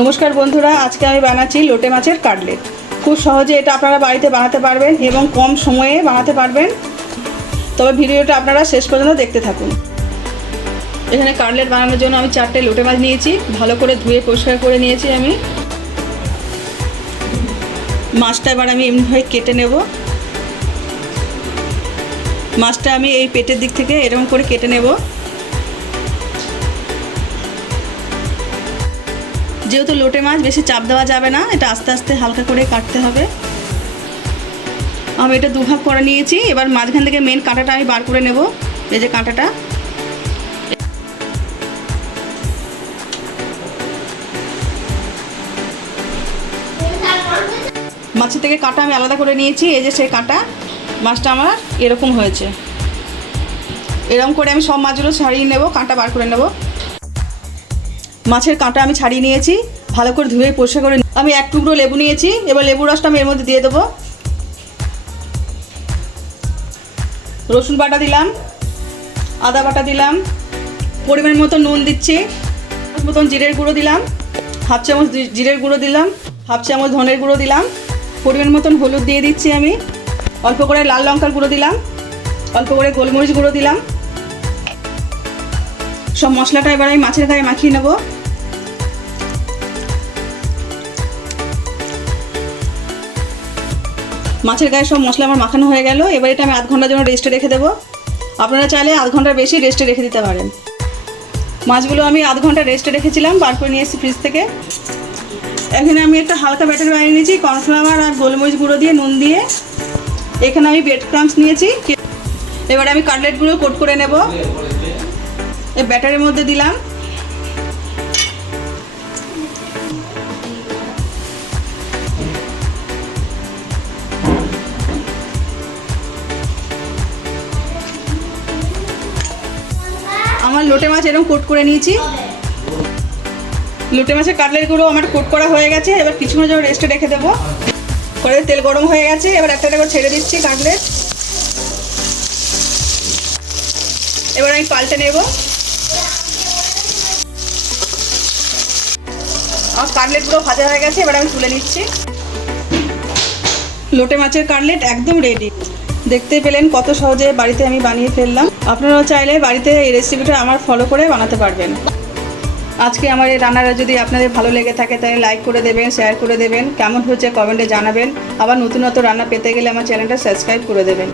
নমস্কার বন্ধুরা, আজকে আমি বানাচ্ছি লোটে মাছের কাটলেট। খুব সহজে এটা আপনারা বাড়িতে বানাতে পারবেন এবং কম সময়ে বানাতে পারবেন। তবে ভিডিওটা আপনারা শেষ পর্যন্ত দেখতে থাকুন। এখানে কাটলেট বানানোর জন্য আমি 4টে লোটে মাছ নিয়েছি, ভালো করে ধুয়ে পরিষ্কার করে নিয়েছি আমি। মাছটা এবার আমি এমনিভাবে কেটে নেব। মাছটা আমি এই পেটের দিক থেকে এরকম করে কেটে নেব। যেহেতু লোটে মাছ বেশি চাপ দেওয়া যাবে না, এটা আস্তে আস্তে হালকা করে কাটতে হবে। আমি এটা দুভাগ করে নিয়েছি। এবার মাঝখান থেকে মেন কাঁটাটা আমি বার করে নেব। এই যে কাঁটাটা, মাছের থেকে কাঁটা আমি আলাদা করে নিয়েছি। এই যে সেই কাঁটা, মাছটা আমার এরকম হয়েছে। এরকম করে আমি সব মাছগুলো ছাড়িয়ে নেব, কাঁটা বার করে নেব। মাছের কাঁটা আমি ছাড়িয়ে নিয়েছি, ভালো করে ধুয়ে পরিষ্কার করে। আমি 1 টুকরো লেবু নিয়েছি। এবার লেবুর রসটা আমি এর মধ্যে দিয়ে দেবো। রসুন বাটা দিলাম, আদা বাটা দিলাম, পরিমাণ মতো নুন দিচ্ছি, মতন জিরের গুঁড়ো দিলাম, 1/2 চামচ জিরের গুঁড়ো দিলাম, 1/2 চামচ ধনের গুঁড়ো দিলাম, পরিমাণ মতন হলুদ দিয়ে দিচ্ছি আমি, অল্প করে লাল লঙ্কার গুঁড়ো দিলাম, অল্প করে গোলমরিচ গুঁড়ো দিলাম। সব মশলাটা এবার আমি মাছের গায়ে মাখিয়ে নেব। মাছের গায়ে সব মশলা আমার মাখানো হয়ে গেল। এবার এটা আমি আধ ঘন্টার জন্য রেস্টে রেখে দেবো। আপনারা চাইলে আধ ঘন্টার বেশি রেস্টে রেখে দিতে পারেন। মাছগুলো আমি আধ ঘন্টা রেস্টে রেখেছিলাম, বার করে নিয়ে এসেছি ফ্রিজ থেকে। এখানে আমি একটা হালকা ব্যাটার বানিয়ে নিয়েছি কর্নফ্লাওয়ার আর গোলমরিচ গুঁড়ো দিয়ে, নুন দিয়ে। এখানে আমি ব্রেড ক্রাম্বস নিয়েছি। এবার আমি কাটলেটগুলো কোট করে নেব। এই ব্যাটারের মধ্যে দিলাম। আমার লোটে মাছ এরকম কোট করে নিয়েছি। লোটে মাছের কাটলেটগুলো আমার কোট করা হয়ে গেছে। এবার কিছুক্ষণের জন্য রেস্টে রেখে দেবো। কড়াইতে তেল গরম হয়ে গেছে। এবার একটা করে ছেড়ে দিচ্ছি কাটলেট। এবার আমি পাল্টে নেব। আমার কাটলেটগুলো ভাজা হয়ে গেছে। এবার আমি তুলে নিচ্ছি। লোটে মাছের কাটলেট একদম রেডি। দেখতে পেলেন কত সহজে বাড়িতে আমি বানিয়ে ফেললাম। আপনারাও চাইলে বাড়িতে এই রেসিপিটা আমার ফলো করে বানাতে পারবেন। আজকে আমার এই রান্নাটা যদি আপনাদের ভালো লেগে থাকে তাহলে লাইক করে দেবেন, শেয়ার করে দেবেন, কেমন হচ্ছে কমেন্টে জানাবেন। আবার নতুন নতুন রান্না পেতে গেলে আমার চ্যানেলটা সাবস্ক্রাইব করে দেবেন।